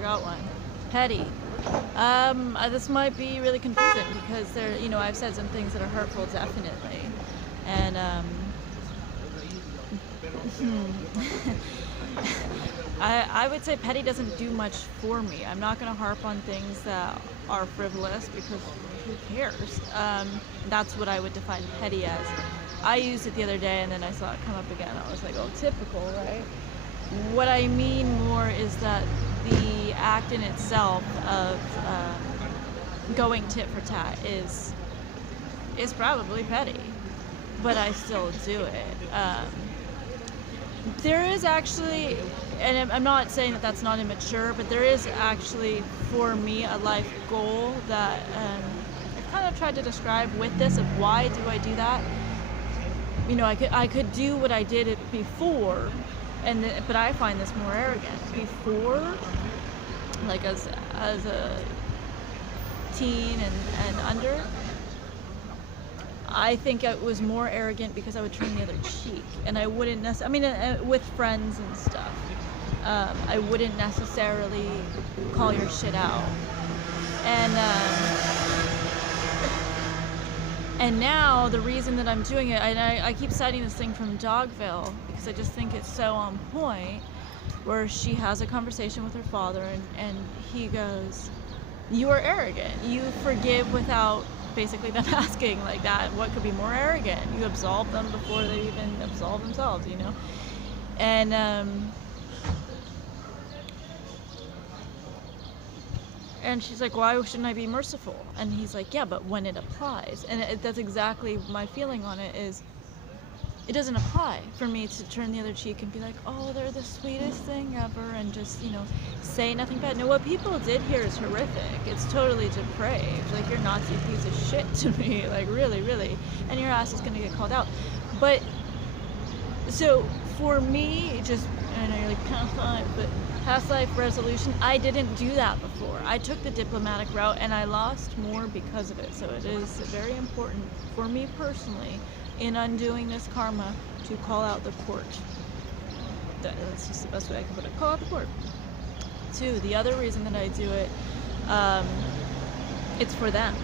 forgot one. Petty. This might be really confusing because I've said some things that are hurtful, definitely. And, I would say petty doesn't do much for me. I'm not going to harp on things that are frivolous because who cares? That's what I would define petty as. I used it the other day and then I saw it come up again. I was like, oh, typical, right? What I mean more is that the act in itself of going tit for tat is probably petty, but I still do it. There is actually, and I'm not saying that that's not immature, but there is actually, for me, a life goal that I kind of tried to describe with this of why do I do that. I could do what I did it before, but I find this more arrogant. Before, like as a teen and under, I think it was more arrogant because I would turn the other cheek, and I wouldn't necessarily, with friends and stuff, I wouldn't necessarily call your shit out. And now the reason that I'm doing it, and I keep citing this thing from Dogville because I just think it's so on point, where she has a conversation with her father and he goes, you are arrogant. You forgive without basically them asking like that. What could be more arrogant? You absolve them before they even absolve themselves, And she's like, why shouldn't I be merciful? And he's like, yeah, but when it applies. And that's exactly my feeling on it is, it doesn't apply for me to turn the other cheek and be like, oh, they're the sweetest thing ever, and just, say nothing bad. No, what people did here is horrific. It's totally depraved. Like, you're a Nazi piece of shit to me. Like, really, really. And your ass is going to get called out. But, so, for me, just, I know you're like, past life resolution, I didn't do that before. I took the diplomatic route and I lost more because of it. So it is very important for me personally in undoing this karma to call out the court. That's just the best way I can put it. Call out the court. 2, the other reason that I do it, it's for them.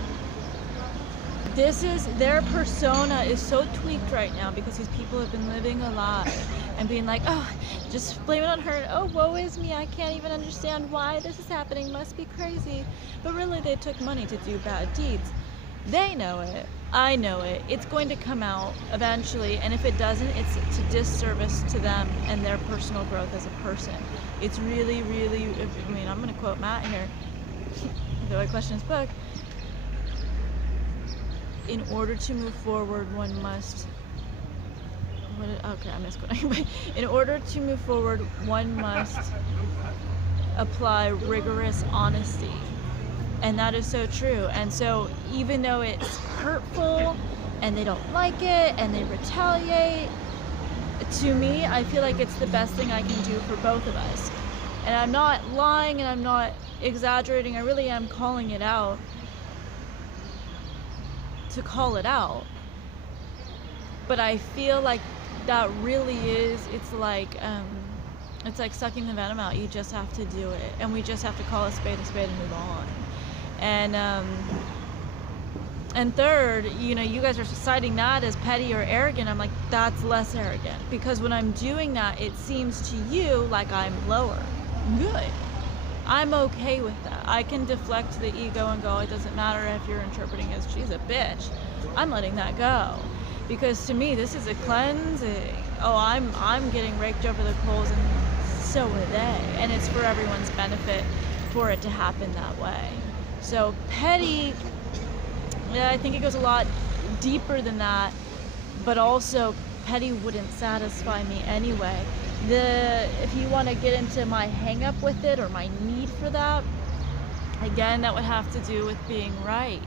Their persona is so tweaked right now because these people have been living a lie and being like, oh, just blame it on her. Oh, woe is me. I can't even understand why this is happening. Must be crazy. But really, they took money to do bad deeds. They know it. I know it. It's going to come out eventually. And if it doesn't, it's a disservice to them and their personal growth as a person. It's really, really, I'm going to quote Matt here, though I question his book. In order to move forward, one must... I'm misquoting. In order to move forward, one must apply rigorous honesty. And that is so true. And so even though it's hurtful and they don't like it and they retaliate, to me, I feel like it's the best thing I can do for both of us. And I'm not lying and I'm not exaggerating. I really am calling it out to call it out. But I feel like that really is, it's like sucking the venom out. You just have to do it. And we just have to call a spade and move on. And third, you guys are citing that as petty or arrogant. I'm like, that's less arrogant. Because when I'm doing that, it seems to you like I'm lower. Good. I'm okay with that. I can deflect the ego and go, it doesn't matter if you're interpreting as she's a bitch. I'm letting that go. Because to me, this is a cleansing. Oh, I'm getting raked over the coals and so are they. And it's for everyone's benefit for it to happen that way. So petty, yeah, I think it goes a lot deeper than that, but also petty wouldn't satisfy me anyway. If you want to get into my hang up with it or my need for that, again, that would have to do with being right.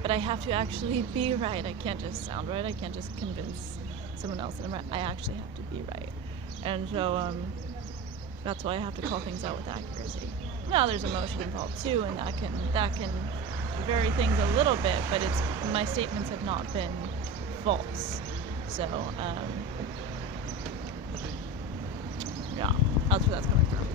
But I have to actually be right. I can't just sound right. I can't just convince someone else that I'm right. I actually have to be right. And so that's why I have to call things out with accuracy. Now there's emotion involved too, and that can vary things a little bit, but my statements have not been false. So yeah, that's where that's coming from.